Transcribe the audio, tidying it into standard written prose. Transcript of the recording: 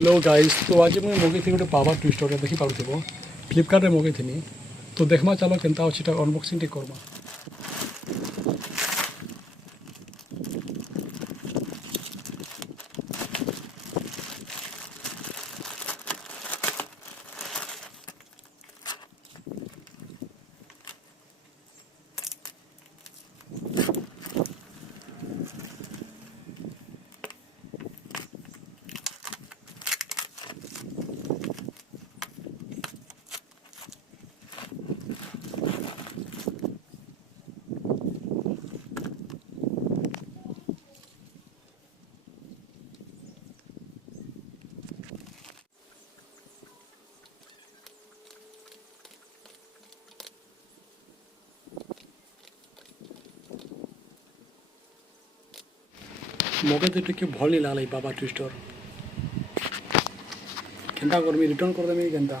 Hello guys, तो आज मुझे मगे थी गोटे पावर ट्विस्टर देखी पार्थ्व फ्लिपकार्ट रे मगे थी। तो देखमा चलो केनता अच्छी अनबॉक्सिंग टे करमा। मगे तो टिके भल नहीं लागल पावर ट्विस्टर। केनता करमी रिटर्न कर देमी केनता।